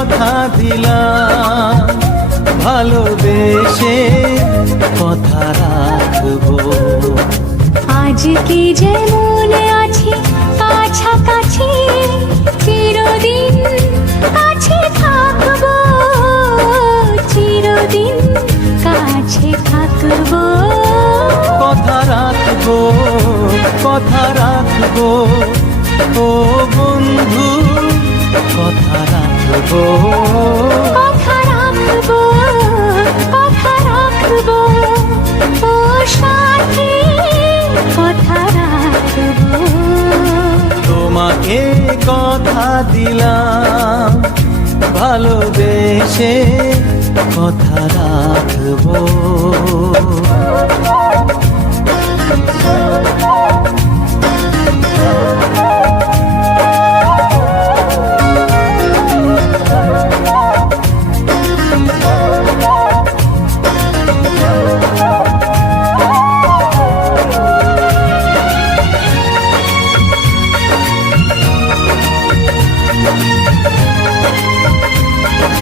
কথা দিলাম, ভালোবেসে কথা রাখবো। আজকে যেমন আছি কাছাকাছি, চিরদিন কাছে থাকবো, চিরদিন কাছে থাকবো। কথা রাখবো, কথা রাখবো, ও বন্ধু কথা রাখবো। কথা রাখবো, কথা রাখবো, ও সাথী কথা রাখবো। তোমাকে কথা দিলাম, ভালোবেসে কথা রাখবো।